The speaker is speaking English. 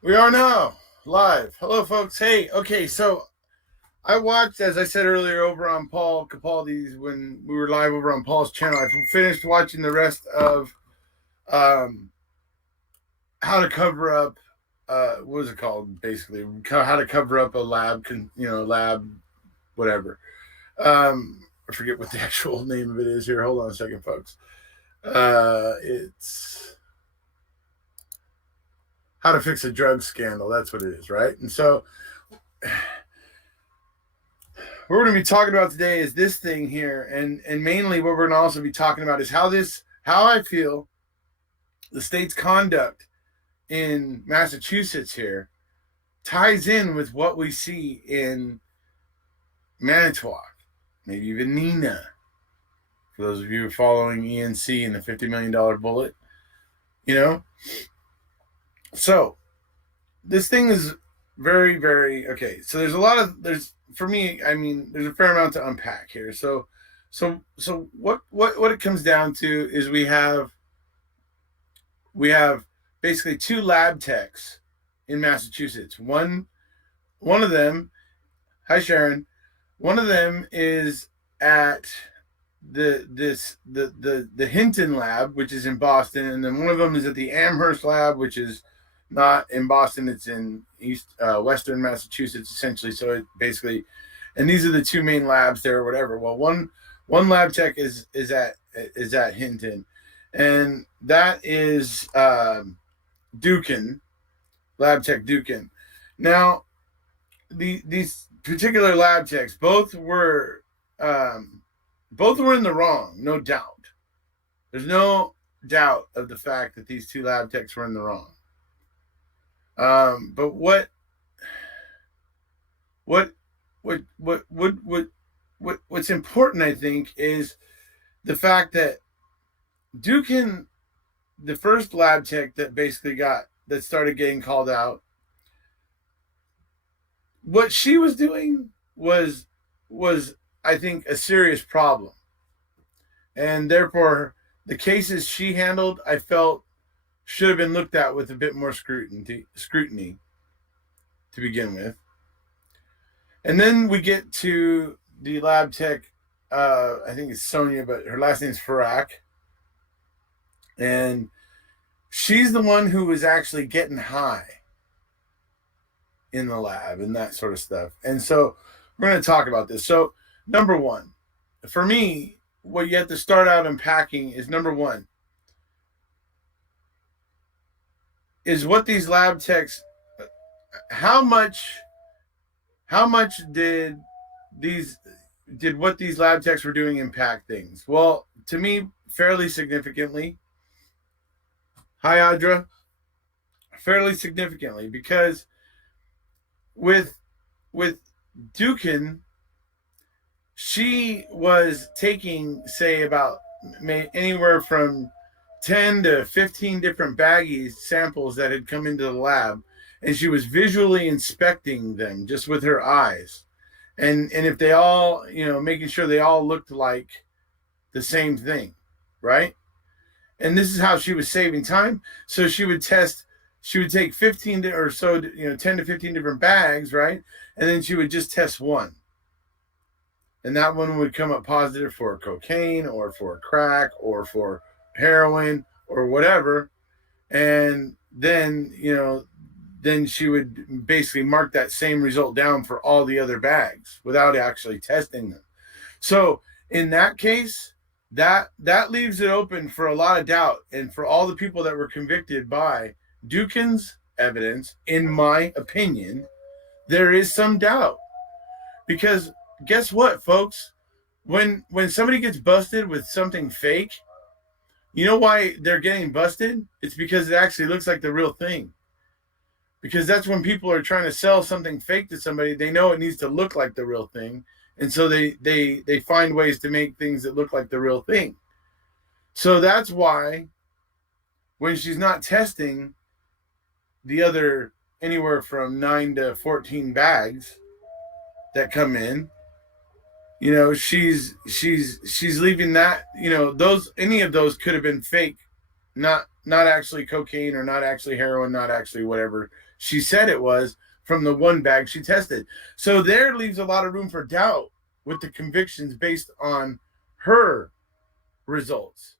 We are now live. Hello, folks. Hey, okay, so I watched, as I said earlier, over on Paul Capaldi's when we were live over on Paul's channel. I finished watching the rest of um, how to cover up. What was it called? Basically, how to cover up a lab, lab, whatever. I forget what the actual name of it is here. Hold on a second, folks. It's how to fix a drug scandal. That's what it is, right? And so we're going to be talking about today is this thing here, and mainly what we're going to also be talking about is how I feel the state's conduct in Massachusetts here ties in with what we see in Manitowoc, maybe even Nina. For those of you following ENC and the $50 million bullet, you know. So this thing is very, very okay. So there's for me. I mean, there's a fair amount to unpack here. So what it comes down to is we have basically two lab techs in Massachusetts. One of them, hi Sharon, one of them is at the Hinton lab, which is in Boston, and then one of them is at the Amherst lab, which is not in Boston. It's in western Massachusetts, essentially. So it basically, and these are the two main labs there, or whatever. Well, one lab tech is at Hinton, and that is Dukin, lab tech Dukin. Now, these particular lab techs both were in the wrong, no doubt. There's no doubt of the fact that these two lab techs were in the wrong. But what what what what what's important, I think, is the fact that Dukin, the first lab tech that started getting called out, what she was doing was I think a serious problem, and therefore the cases she handled, I felt, should have been looked at with a bit more scrutiny to begin with. And then we get to the lab tech. I think it's Sonia, but her last name is Farak, and she's the one who was actually getting high in the lab and that sort of stuff. And so we're going to talk about this. So number one, for me, what you have to start out unpacking is number one is what these lab techs, how much did these did what these lab techs were doing impact things? Well, to me, fairly significantly. Hi, Audra. Fairly significantly, because with with Dukin, she was taking, say, about anywhere from 10 to 15 different baggies samples that had come into the lab, and she was visually inspecting them just with her eyes, and if they all, making sure they all looked like the same thing, right? And this is how she was saving time. So she would take 15 or so, 10 to 15 different bags, right? And then she would just test one, and that one would come up positive for cocaine or for crack or for heroin or whatever. And then she would basically mark that same result down for all the other bags without actually testing them. So in that case, that leaves it open for a lot of doubt, and for all the people that were convicted by Dukin's evidence, in my opinion, there is some doubt. Because guess what, folks? When somebody gets busted with something fake, you know why they're getting busted? It's because it actually looks like the real thing. Because that's when people are trying to sell something fake to somebody, they know it needs to look like the real thing. And so they find ways to make things that look like the real thing. So that's why when she's not testing the other anywhere from 9 to 14 bags that come in, she's leaving that, those, any of those could have been fake not actually cocaine or not actually heroin, not actually whatever she said it was from the one bag she tested. So there leaves a lot of room for doubt with the convictions based on her results.